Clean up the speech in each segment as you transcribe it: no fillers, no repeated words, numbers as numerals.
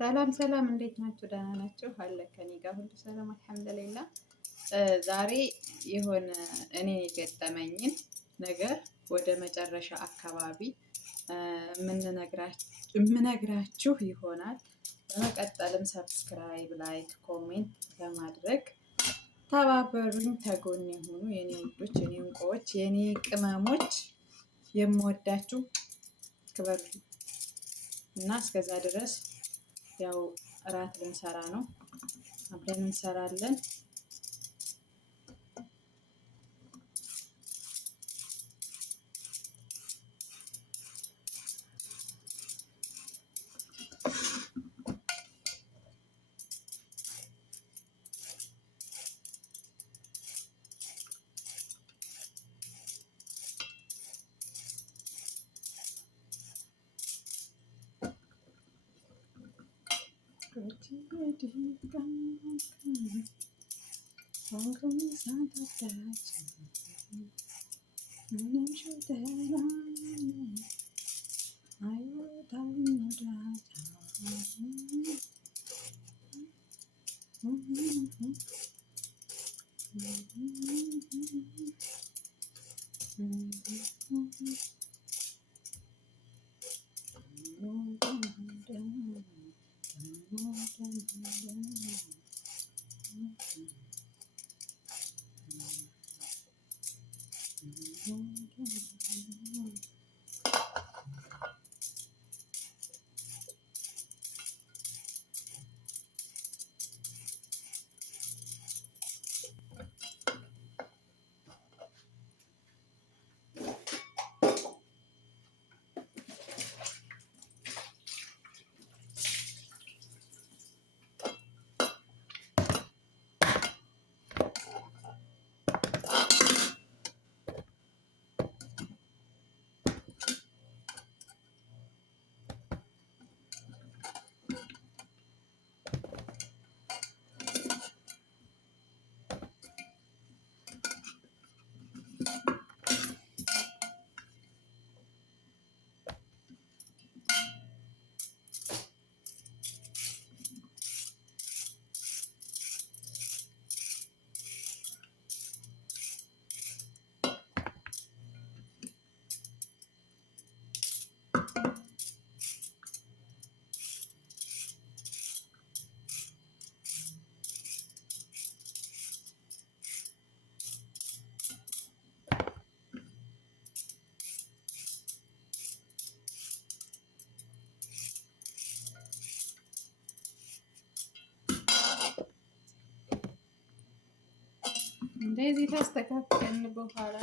ሰላም ሰላም፣ እንዴት ናችሁ? ደህና ናችሁ? አለ ከኔ ጋር ሁሉ ሰላም አልሐምዱሊላህ። ዛሬ የሆነ እኔ የገጠመኝን ነገር ወደ መጨረሻ አካባቢ የምነግራችሁ ይሆናል። በመቀጠልም ሰብስክራይብ፣ ላይክ፣ ኮሜንት በማድረግ ተባበሩኝ፣ ተጎን የሆኑ የኔ ውዶች፣ የኔ እንቁዎች፣ የኔ ቅመሞች፣ የምወዳችሁ ክበሩ እና እስከዛ ድረስ ያው እራት ልንሰራ ነው። አብረን እንሰራለን። እንደዚህ ታስተካክለን በኋላ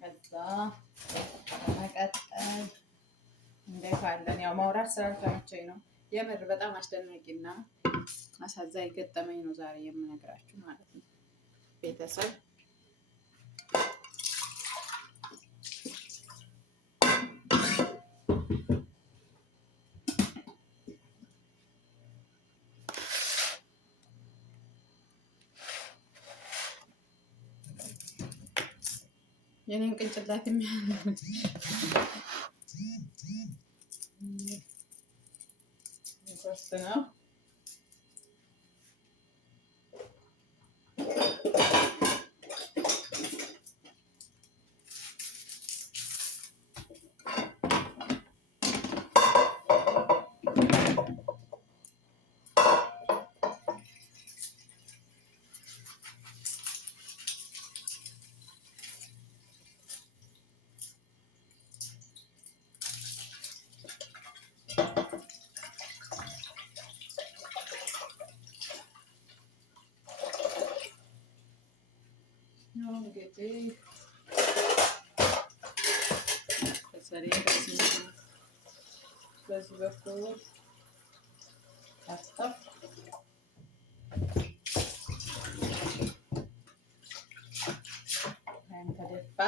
ከዛ መቀጠል እንደካለን ያው ማውራት ስላልተመቸኝ ነው። የምር በጣም አስደናቂና አሳዛኝ ገጠመኝ ነው ዛሬ የምነግራችሁ ማለት ነው ቤተሰብ። የኔን ቅንጭላት የሚያህል ሶስት ነው። እንግዲህ በዚህ በኩል አስጠፍ ተደፋ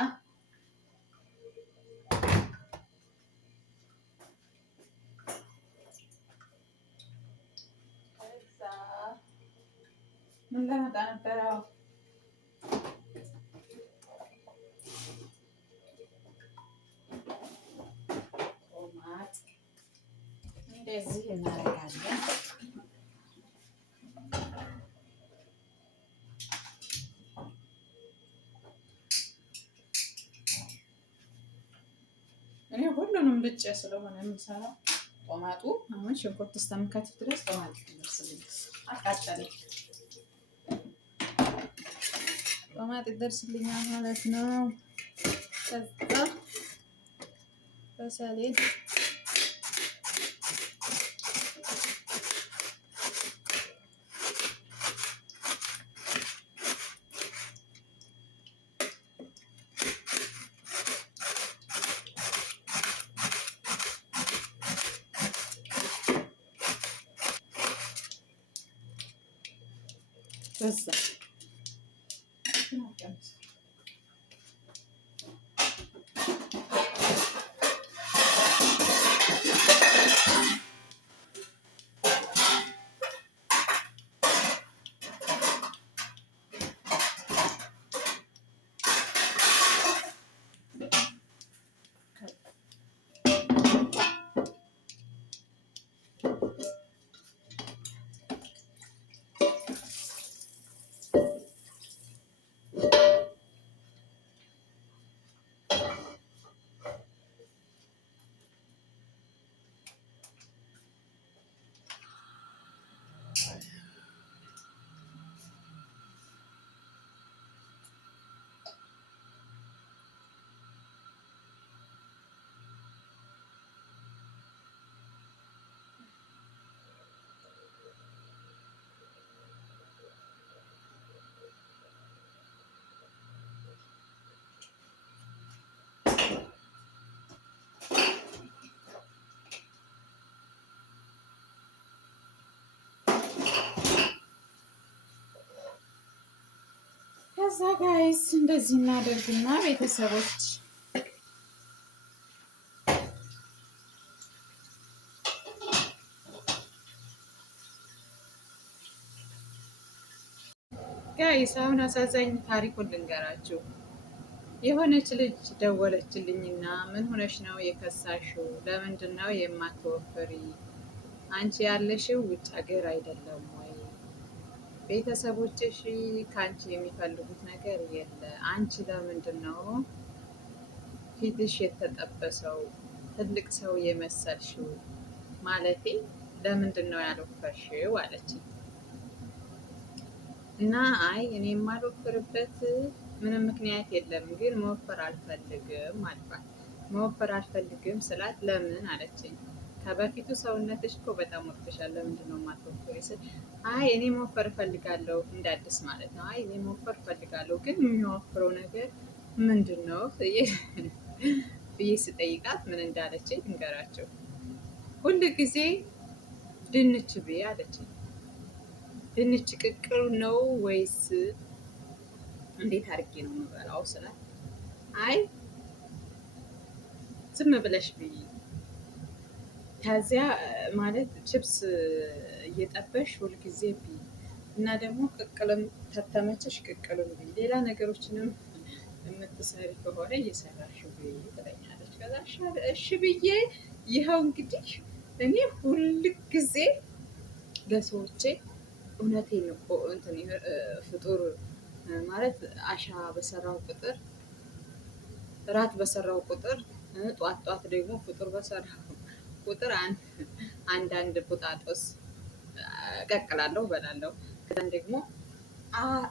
ምን ለመጣ ነበረው እዚህ እናደርጋለን። እኔ ሁሉንም ልጬ ስለሆነ የምሰራው ጦማጡ አሁን ሽንኩርት እስከምከትፍ ድረስ ጦማጡ ይደርስልኝ አቃጠለኝ። ጦማጡ ይደርስልኛል ማለት ነው። ከዛ በሰሌን በዛ ከዛ ጋይስ እንደዚህ እናደርግና ቤተሰቦች ጋይስ አሁን አሳዛኝ ታሪኩን ልንገራችሁ። የሆነች ልጅ ደወለችልኝና ምን ሆነሽ ነው የከሳሽው? ለምንድን ነው የማትወፍሪ? አንቺ ያለሽው ውጭ ሀገር አይደለም ወይ? ቤተሰቦችሽ ከአንቺ የሚፈልጉት ነገር የለ። አንቺ ለምንድን ነው ፊትሽ የተጠበሰው? ትልቅ ሰው የመሰልሽው? ማለቴ ለምንድን ነው ያልወፈርሽው አለችኝ። እና አይ እኔ የማልወፍርበት ምንም ምክንያት የለም፣ ግን መወፈር አልፈልግም አልኳት። መወፈር አልፈልግም ስላት ለምን አለችኝ። ከበፊቱ ሰውነትሽ እኮ በጣም ወፍርሻል፣ ለምንድን ነው የማትወፍሪ ስል አይ እኔ መወፈር እፈልጋለሁ፣ እንደ አዲስ ማለት ነው። አይ እኔ መወፈር እፈልጋለሁ፣ ግን የሚወፍረው ነገር ምንድን ነው ብዬ ስጠይቃት ምን እንዳለችኝ ልንገራቸው። ሁል ጊዜ ድንች ብዬ አለችኝ። ድንች ቅቅሉ ነው ወይስ እንዴት አድርጌ ነው የምበላው ስላት አይ ዝም ብለሽ ብይ፣ ከዚያ ማለት ችፕስ እየጠበሽ ሁልጊዜ ብይ እና ደግሞ ቅቅልም ተተመቸሽ ቅቅልም ብይ፣ ሌላ ነገሮችንም የምትሰሪ ከሆነ እየሰራሽ ብይ ትለኛለች። ከዛ እሺ ብዬ ይኸው እንግዲህ እኔ ሁል ጊዜ ለሰዎቼ እውነቴን እኮ እንትን ፍጡር ማለት አሻ በሰራው ቁጥር እራት በሰራው ቁጥር ጧት ጧት ደግሞ ፍጡር በሰራው ቁጥር አንዳንድ ቡጣጦስ ቀቅላለሁ በላለሁ። ከዛን ደግሞ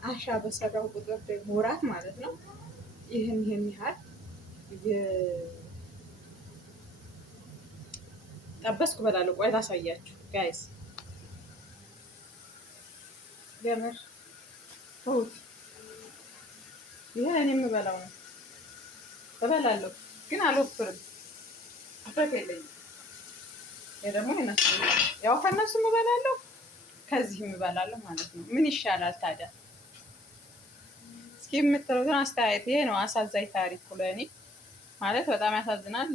አሻ በሰራው ቁጥር ደግሞ እራት ማለት ነው ይህን ያህል ጠበስኩ በላለሁ። ቆይ ላሳያችሁ ጋይስ ገመር ተውት። ይሄ እኔ የምበላው ነው፣ እበላለሁ ግን አልወፍርም፣ ውፍረት የለኝም። ይሄ ደግሞ የነሱ ያው ከነሱም እበላለሁ ከዚህም እበላለሁ ማለት ነው። ምን ይሻላል ታዲያ? እስኪ የምትሉትን አስተያየት። ይሄ ነው አሳዛኝ ታሪኩ ለእኔ ማለት በጣም ያሳዝናል።